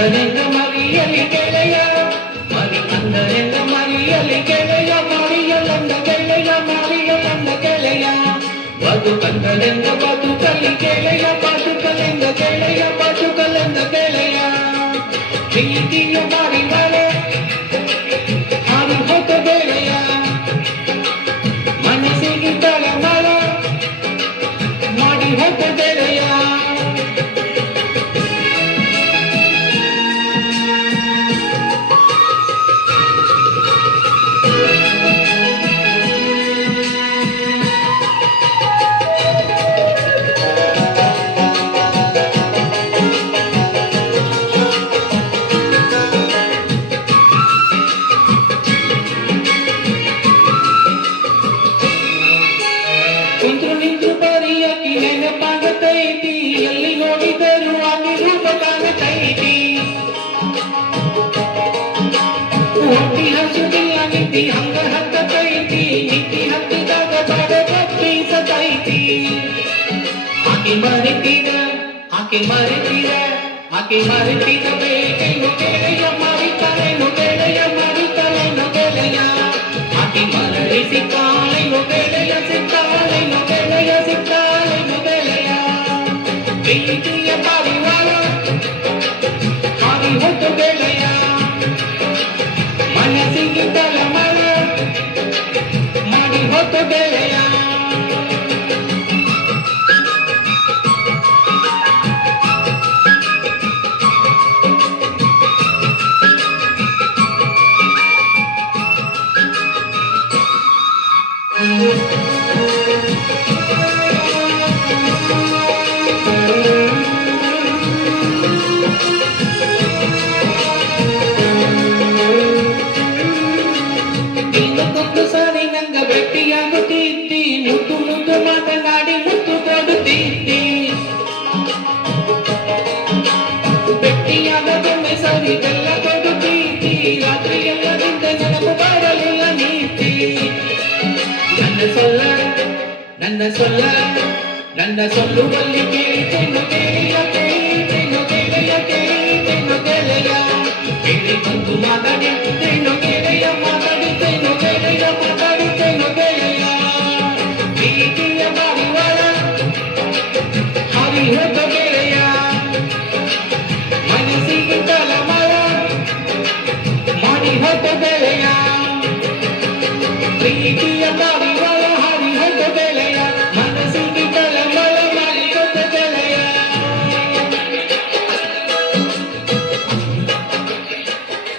ಅಂದರೆಂದ ಮರಿಯಲಿ ಗೆಳೆಯ ಮರಿ ಅಂದರೆಂದ ಮರಿಯಲಿ ಗೆಳೆಯ ಮರಿಯಲಂದ ಗೆಳೆಯ ಮರಿಯಲಂದ ಗೆಳೆಯ ಬದುಕಂದರೆಂದ ಬದುಕಲಿ ಗೆಳೆಯ ಬದುಕಲೆಂದ ಗೆಳೆಯ ಬದುಕಲೆಂದ ಗೆಳೆಯ ಪ್ರೀತಿಯ ಮಾಡಿದರೆ ಹಾರಿ ಹೋದ ಗೆಳೆಯ ಮನಸ್ಸಿಗೆ ತಳಮಳ ಮಾಡಿ ಹೋದ ಗೆಳೆಯ ಕುಂತ್ರು ನಿಂತು ಬರಿಯಕಿ ನೆನಪಾಗತೈತಿ ಎಲ್ಲಿ ನೋಡಿದರೂ ಆಕೆ ರೂಪ ಕಾಣತೈತಿ ಹೊಟ್ಟಿ ಹಸುದಿಲ್ಲ ನಿಂತಿ ಹಂಗ ಹತ್ತತೈತಿ ನಿಂತಿ ಹತ್ತಿದಾಗ ಬಾಡ ಬೀಸತೈತಿ ಆಕೆ ಮರಿತೀರ ಆಕೆ ಮರಿತೀರ ಆಕೆ ಮರಿತೀರ ಬೇಕೇನು ಗೆಳೆಯ ಮರಿತಾನೇನು ಗೆಳೆಯ ಮರಿತಾನೇನು ಗೆಳೆಯ ಆಕೆ ಮರಳಿಸಿ ಕಾಳೆನು ಗೆಳೆಯ ಸಿಕ್ಕಾಳೆನು ಗೆಳೆಯ ಸಿಕ್ಕಾಳೆನು ಗೆಳೆಯ ಪ್ರೀತಿಯ ಪಾರಿವಾಳ ಹಾರಿ ಹೊತ್ತು ಗೆಳೆಯ ಮನಸ್ಸಿಗೆ ತಳಮಳ ಮಾಡಿ ಹೊತ್ತು ಗೆಳೆಯ ಇನ್ನೊಂದು ಸಾರಿ ನಂಗ ಭೇಟಿಯಾಗುತ್ತೀತಿ ಮುದ್ದು ಮುದ್ದು ಮಾತನಾಡಿ ಮುತ್ತು ಕೊಡುತ್ತೀತಿ ಭೇಟಿಯಾಗದೊಮ್ಮೆ ಸರಿ ಬೆಲ್ಲ ಕೊಡುತ್ತೀತಿ ರಾತ್ರಿ ಎಲ್ಲದಿಂದ ನೆನಪು ಬರಲಿಲ್ಲ ನೀತಿ ನನ್ನ ಸೊಲ್ಲುವಲ್ಲಿ ಕೇಳಿತೆನು ಗೆಳೆಯ ಕೇಳಿತೆನು ಗೆಳೆಯ ಕೇಳಿತೆನು ಗೆಳೆಯ ಕೇಳಿ ಬಂದು ಮಾತಾಡಿತೆನು ಗೆಳೆಯ ಮಾತಾಡಿತೆನು ಗೆಳೆಯ ಮಾತಾಡಿತೆನು ಗೆಳೆಯ ಪ್ರೀತಿಯ ಪಾರಿವಾಳ ಹಾರಿ ಹೋದ ಗೆಳೆಯ ಮನಸ್ಸಿಗೆ ತಳಮಳ ಮಾಡಿ ಹೋದ ಗೆಳೆಯ ಪ್ರೀತಿಯ